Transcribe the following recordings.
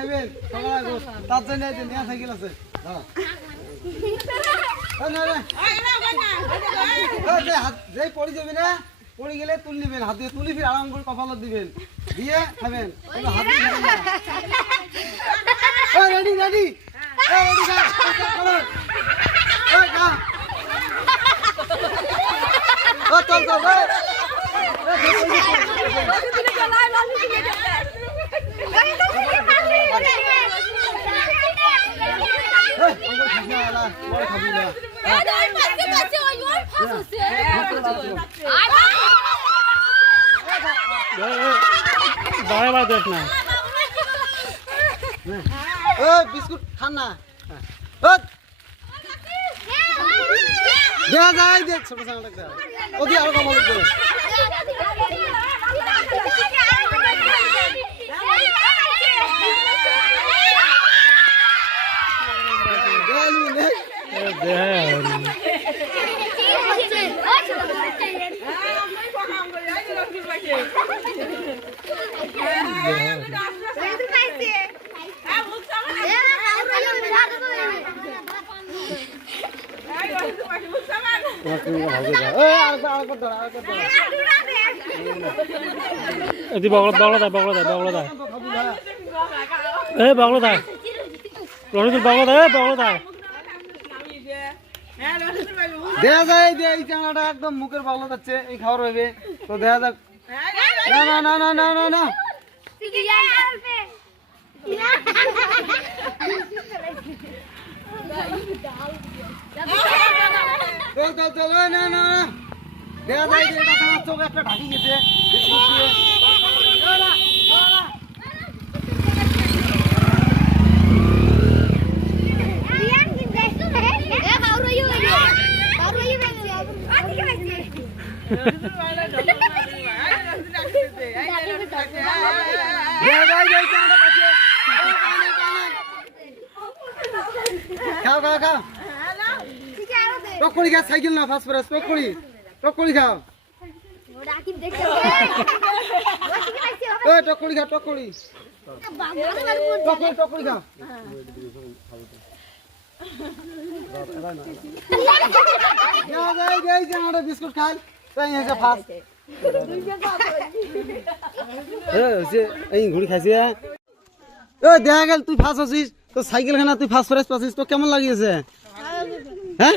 খাবেন তার জন্য নিয়ে সাইকেল আছে যে পড়ে যাবি না পড়ে গেলে তুল নিবেন হাত দিয়ে তুলি ফির আরাম করে কপালত দিবেন দিয়ে খাবেন হাত দিয়ে রেডি রেডি চল চল বিস্কুট খান না দেখা যায় দেখ ছোট ছোট ওদি আরো কম হবে বগলা দেয় রনিদুল বগলা দেয় দেখা যায় যে এই চানাটা একদম মুখের বগলা যাচ্ছে এই খাবার হবে তো দেখা যাক না না না না না না না চল চল চল না না দেখা যায় যে এটা চানার চোখ একটা ঢাকি গেছে খাও খাও খাও টক করে খা সাইকেল না ফসফরাস টক করে খাও টক করে খা টক করে খাও বিস্কুট খাই তাই ফার্স্ট ঘুরি খাইছি দেখা গেল তুই ফার্স্ট আছিস তো সাইকেল খানা তুই ফার্স্ট প্রাইজ পাচ্ছিস তো কেমন লাগিয়েছে হ্যাঁ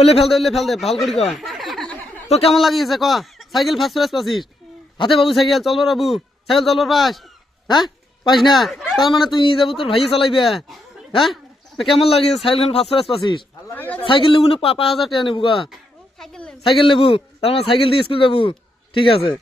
ওলে ফেল দে ভাল করি ক তো কেমন লাগিয়েছে ক সাইকেল ফার্স্ট প্রাইজ পাচ্ছিস হাতে বাবু সাইকেল চলবার বাবু সাইকেল চলবার পাস হ্যাঁ পাস না তার মানে তুই নিয়ে যাবো তোর ভাইয়ে চালাইবে হ্যাঁ তো কেমন লাগিয়েছে সাইকেল খান ফার্স্ট প্রাইজ পাচ্ছিস সাইকেল নেবু না 5,000 টাকা নেবু ক সাইকেল নেবু তার মানে সাইকেল দিয়ে স্কুল যাবো ঠিক আছে